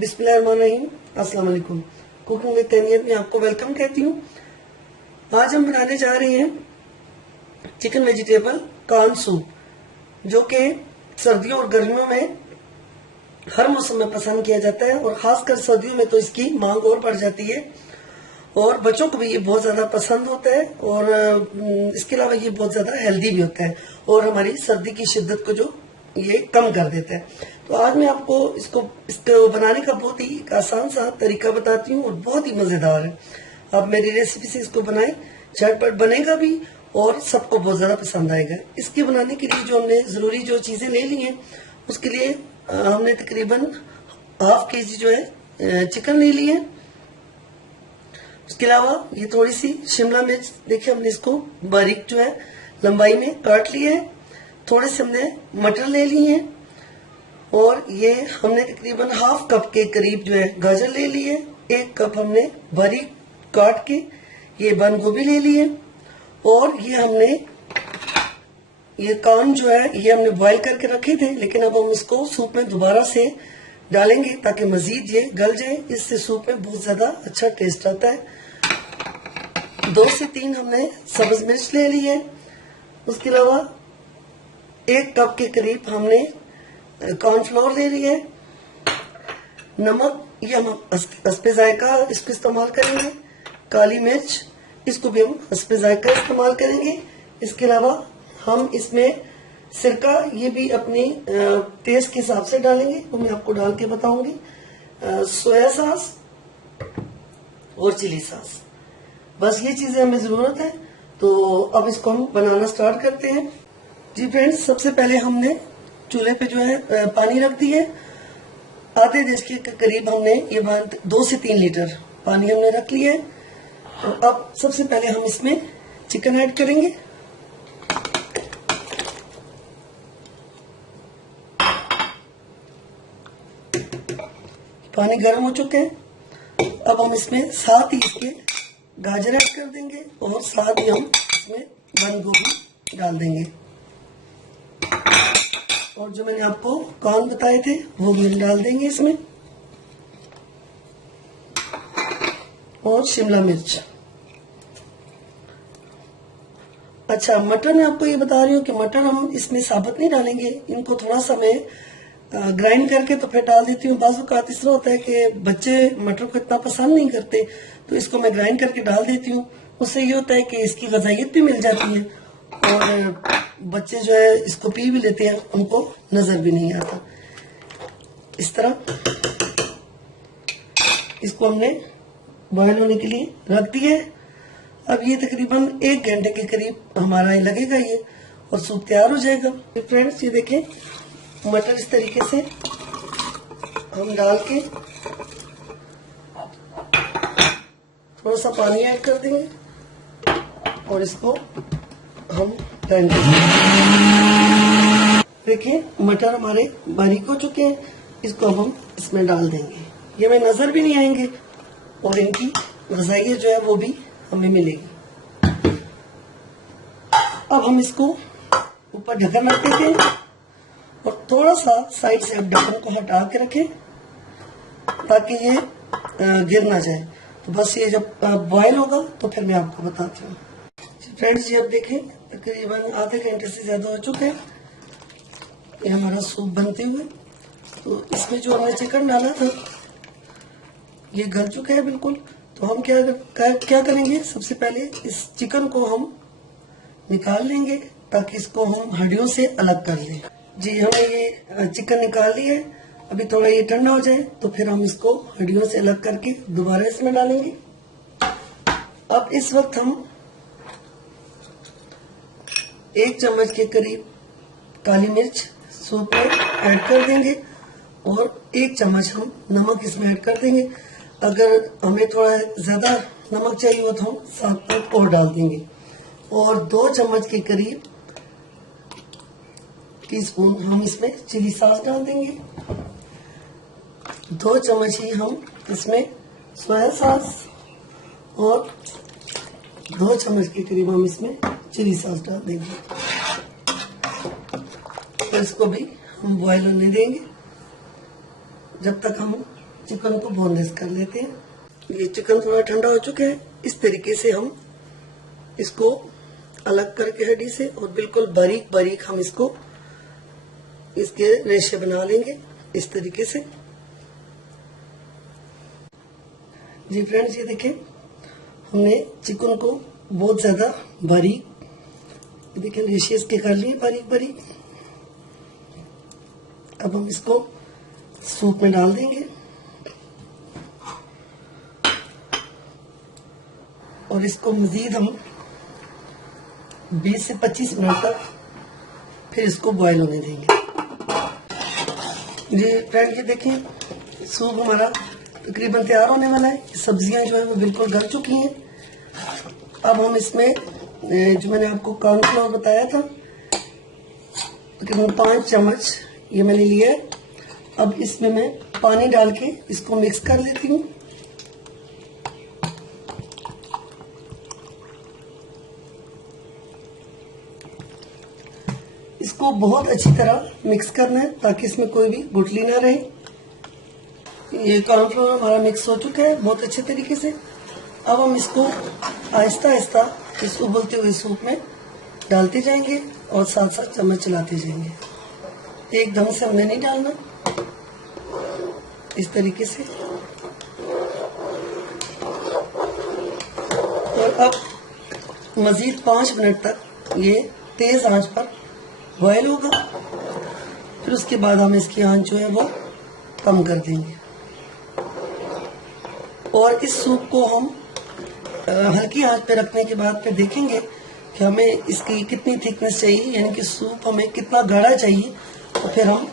बिस्मिल्लाहिर्रहमानिर्रहीम। अस्सलाम वालेकुम। कुकिंग विद तैनियत में आपको वेलकम कहती हूँ। आज हम बनाने जा रहे हैं चिकन वेजिटेबल कॉर्न सूप, जो कि सर्दियों और गर्मियों में हर मौसम में पसंद किया जाता है और खासकर सर्दियों में तो इसकी मांग और बढ़ जाती है और बच्चों को भी ये बहुत ज्यादा पसंद होता है और इसके अलावा ये बहुत ज्यादा हेल्दी भी होता है और हमारी सर्दी की शिद्दत को जो ये कम कर देता है। तो आज मैं आपको इसको बनाने का बहुत ही आसान सा तरीका बताती हूँ और बहुत ही मजेदार है। आप मेरी रेसिपी से इसको बनाएं, झटपट बनेगा भी और सबको बहुत ज्यादा पसंद आएगा। इसके बनाने के लिए जो हमने जरूरी जो चीजें ले ली हैं, उसके लिए हमने तकरीबन हाफ केजी जो है चिकन ले ली है। उसके अलावा ये थोड़ी सी शिमला मिर्च, देखिए हमने इसको बारीक जो है लंबाई में काट लिया है। थोड़े से हमने मटर ले लिए हैं और ये हमने तकरीबन हाफ कप के करीब जो है गाजर ले ली है। 1 कप हमने बारीक काट के ये बंद गोभी ले ली है और ये कॉर्न जो है ये हमने बॉईल करके रखे थे, लेकिन अब हम इसको सूप में दोबारा से डालेंगे ताकि मजीद ये गल जाए। इससे सूप में बहुत ज्यादा अच्छा टेस्ट आता है। 2 से 3 हमने सब्ज मिर्च ले ली है। उसके अलावा 1 कप के करीब हमने कॉर्नफ्लोर ले ली है। नमक ये हम हस्बे जायका इसको इस्तेमाल करेंगे। काली मिर्च इसको भी हम हस्बे जायका इस्तेमाल करेंगे। इसके अलावा हम इसमें सिरका ये भी अपनी टेस्ट के हिसाब से डालेंगे, वो मैं आपको डाल के बताऊंगी। सोया सॉस और चिली सॉस, बस ये चीजें हमें जरूरत है। तो अब इसको हम बनाना स्टार्ट करते हैं। जी फ्रेंड्स, सबसे पहले हमने चूल्हे पे जो है पानी रख दिया है। आधे देश के करीब हमने ये 2 से 3 लीटर पानी हमने रख लिया है। तो अब सबसे पहले हम इसमें चिकन ऐड करेंगे। पानी गर्म हो चुके हैं। अब हम इसमें साथ ही इसके गाजर ऐड कर देंगे और साथ ही हम इसमें बंद गोभी डाल देंगे और जो मैंने आपको कॉर्न बताए थे वो भी हम डाल देंगे इसमें, और शिमला मिर्च। अच्छा, मटर मैं आपको ये बता रही हूँ कि मटर हम इसमें साबुत नहीं डालेंगे, इनको थोड़ा सा मैं ग्राइंड करके तो फिर डाल देती हूँ। बाजू का इस तरह होता है कि बच्चे मटर को इतना पसंद नहीं करते, तो इसको मैं ग्राइंड करके डाल देती हूँ। उससे ये होता है कि इसकी ग़िज़ाइयत भी मिल जाती है और बच्चे जो है इसको पी भी लेते हैं, उनको नजर भी नहीं आता। इस तरह इसको हमने बॉयल होने के लिए रख दिया है। अब ये तकरीबन 1 घंटे के करीब हमारा लगेगा ये और सूप तैयार हो जाएगा। फ्रेंड्स, ये देखें मटर इस तरीके से हम डाल के थोड़ा सा पानी ऐड कर देंगे और इसको हम ग्राइंड कर देंगे। देखिए मटर हमारे बारीक हो चुके हैं, इसको अब हम इसमें डाल देंगे। ये में नजर भी नहीं आएंगे और इनकी ग़िज़ाइयत जो है वो भी हमें मिलेगी। अब हम इसको ऊपर ढक्कन रख देते हैं और थोड़ा सा साइड से अब ढक्कन को हटा के रखें ताकि ये गिर ना जाए। तो बस ये जब बॉयल होगा तो फिर मैं आपको बताती हूँ। फ्रेंड्स, ये अब देखें तकरीबन आधे घंटे से ज्यादा हो चुके हैं ये हमारा सूप बनते हुए। तो इसमें जो हमने चिकन डाला था ये गल चुका है बिल्कुल। तो हम क्या करेंगे, सबसे पहले इस चिकन को हम निकाल लेंगे ताकि इसको हम हड्डियों से अलग कर लें। जी, हमने ये चिकन निकाल लिया है। अभी थोड़ा ये ठंडा हो जाए तो फिर हम इसको हड्डियों से अलग करके दोबारा इसमें डालेंगे। अब इस वक्त हम 1 चम्मच के करीब काली मिर्च सूप में ऐड कर देंगे और 1 चम्मच हम नमक इसमें ऐड कर देंगे। अगर हमें थोड़ा ज्यादा नमक चाहिए हो तो हम साथ में और डाल देंगे। और 2 चम्मच के करीब टीस्पून हम इसमें चिली सॉस डाल देंगे। 2 चम्मच ही हम इसमें सोया सॉस और 2 चम्मच के करीब हम इसमें चिली सॉस डाल देंगे। तो इसको भी हम बॉयल होने देंगे जब तक हम चिकन को बोनलेस कर लेते हैं। ये चिकन थोड़ा ठंडा हो चुका है। इस तरीके से हम इसको अलग करके हड्डी से और बिल्कुल बारीक बारीक हम इसको इसके रेशे बना लेंगे इस तरीके से। जी फ्रेंड्स, ये देखें हमने चिकन को बहुत ज्यादा बारीक, देखें रेशे इसके कर लिए बारीक बारीक। अब हम इसको सूप में डाल देंगे और इसको मजीद हम 20 से 25 मिनट तक फिर इसको बॉईल होने देंगे। जी फ्रेंड, ये देखें सूप हमारा तकरीबन तैयार होने वाला है। सब्जियां जो है वो बिल्कुल गल चुकी हैं। अब हम इसमें जो मैंने आपको कॉर्नफ्लोर बताया था तकरीबन 5 चम्मच ये मैंने लिया है। अब इसमें मैं पानी डाल के इसको मिक्स कर लेती हूँ। इसको बहुत अच्छी तरह मिक्स करना है ताकि इसमें कोई भी गुठली ना रहे। ये कॉर्नफ्लोर हमारा मिक्स हो चुका है बहुत अच्छे तरीके से। अब हम इसको आहिस्ता आहिस्ता इस उबलते हुए सूप में डालते जाएंगे और साथ साथ चम्मच चलाते जाएंगे। एकदम से हमने नहीं डालना, इस तरीके से। और अब मजीद 5 मिनट तक ये तेज आंच पर बॉयल होगा। फिर उसके बाद हम इसकी आंच जो है वो कम कर देंगे और इस सूप को हम हल्की आंच पे रखने के बाद फिर देखेंगे कि हमें इसकी कितनी थिकनेस चाहिए, यानी कि सूप हमें कितना गाढ़ा चाहिए। तो फिर हम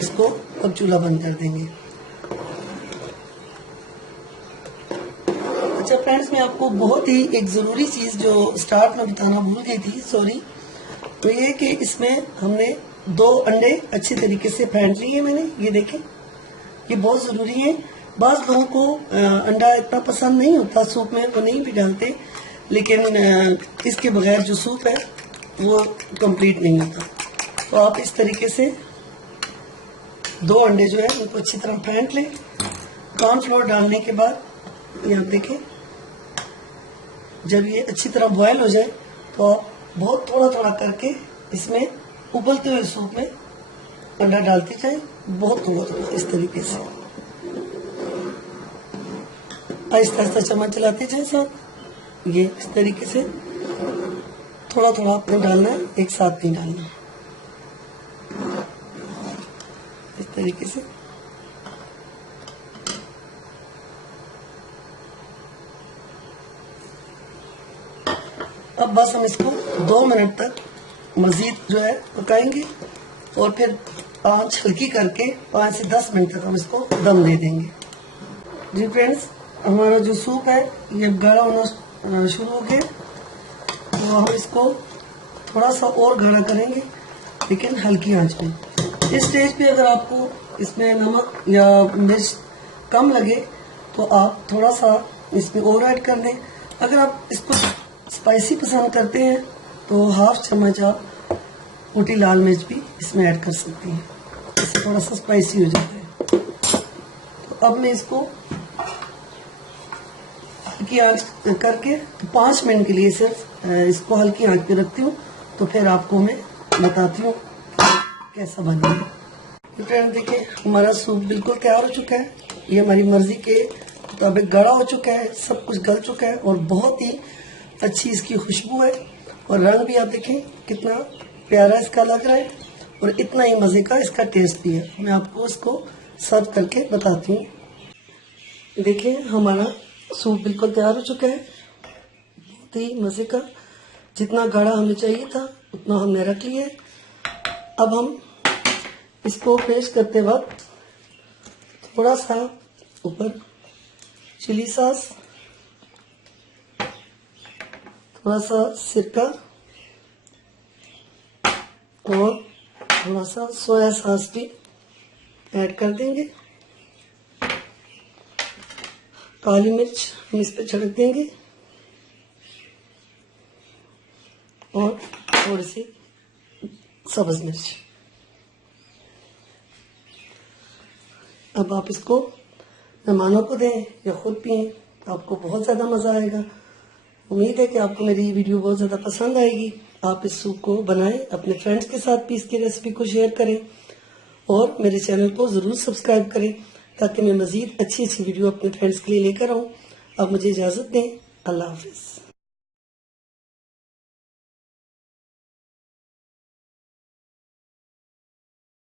इसको अब चूल्हा बंद कर देंगे। अच्छा फ्रेंड्स, मैं आपको बहुत ही एक जरूरी चीज जो स्टार्ट में बताना भूल गई थी, सॉरी, तो ये कि इसमें हमने 2 अंडे अच्छी तरीके से फेंट लिए मैंने। ये देखें, ये बहुत जरूरी है। बाज़ लोगों को अंडा इतना पसंद नहीं होता सूप में, वो नहीं भी डालते, लेकिन इसके बगैर जो सूप है वो कंप्लीट नहीं होता। तो आप इस तरीके से 2 अंडे जो है उनको अच्छी तरह फेंट लें। कॉर्नफ्लोर डालने के बाद ये आप देखें, जब ये अच्छी तरह बॉयल हो जाए तो आप बहुत थोड़ा थोड़ा करके इसमें उबलते हुए सूप में अंडा डालते जाएं, बहुत थोड़ा थोड़ा इस तरीके से। आहिस्ता आहिस्ता चम्मच चलाते जाए साथ। ये इस तरीके से थोड़ा थोड़ा आपने डालना है, एक साथ नहीं डालना, इस तरीके से। अब बस हम इसको 2 मिनट तक मजीद जो है पकाएंगे और फिर आंच हल्की करके 5 से 10 मिनट तक हम इसको दम दे देंगे। जी फ्रेंड्स, हमारा जो सूप है ये गाढ़ा होना शुरू हो गया, तो हम इसको थोड़ा सा और गाढ़ा करेंगे, लेकिन हल्की आंच में। इस स्टेज पे अगर आपको इसमें नमक या मिर्च कम लगे तो आप थोड़ा सा इसमें और ऐड कर दें। अगर आप इसको स्पाइसी पसंद करते हैं तो 1/2 चम्मच आप मोटी लाल मिर्च भी इसमें ऐड कर सकती हैं, इससे थोड़ा सा स्पाइसी हो जाता है। तो अब मैं इसको हल्की आंच करके 5 मिनट के लिए सिर्फ इसको हल्की आंच पे रखती हूँ, तो फिर आपको मैं बताती हूँ कैसा बनेगा। फ्रेंड देखिए, हमारा सूप बिल्कुल तैयार हो चुका है। ये हमारी मर्जी के मुताबिक गाढ़ा हो चुका है, सब कुछ गल चुका है और बहुत ही अच्छी इसकी खुशबू है और रंग भी आप देखें कितना प्यारा इसका लग रहा है और इतना ही मजे का इसका टेस्ट भी है। मैं आपको इसको सर्व करके बताती हूँ। देखिए, हमारा सूप बिल्कुल तैयार हो चुका है, बहुत ही मजे का। जितना गाढ़ा हमें चाहिए था उतना हमने रख लिया है। अब हम इसको पेश करते वक्त थोड़ा सा ऊपर चिली सॉस, थोड़ा सा सिरका और थोड़ा सा सोया सॉस भी ऐड कर देंगे। काली मिर्च हम इस पे छिड़क देंगे और थोड़ी सी सब्ज मिर्च। अब आप इसको मेहमानों को दें या खुद पिएं, आपको बहुत ज़्यादा मज़ा आएगा। उम्मीद है कि आपको मेरी ये वीडियो बहुत ज़्यादा पसंद आएगी। आप इस सूप को बनाएं, अपने फ्रेंड्स के साथ भी इसकी रेसिपी को शेयर करें और मेरे चैनल को ज़रूर सब्सक्राइब करें ताकि मैं मज़ीद अच्छी वीडियो अपने फ्रेंड्स के लिए लेकर आऊँ। अब मुझे इजाज़त दें। अल्लाह हाफिज़।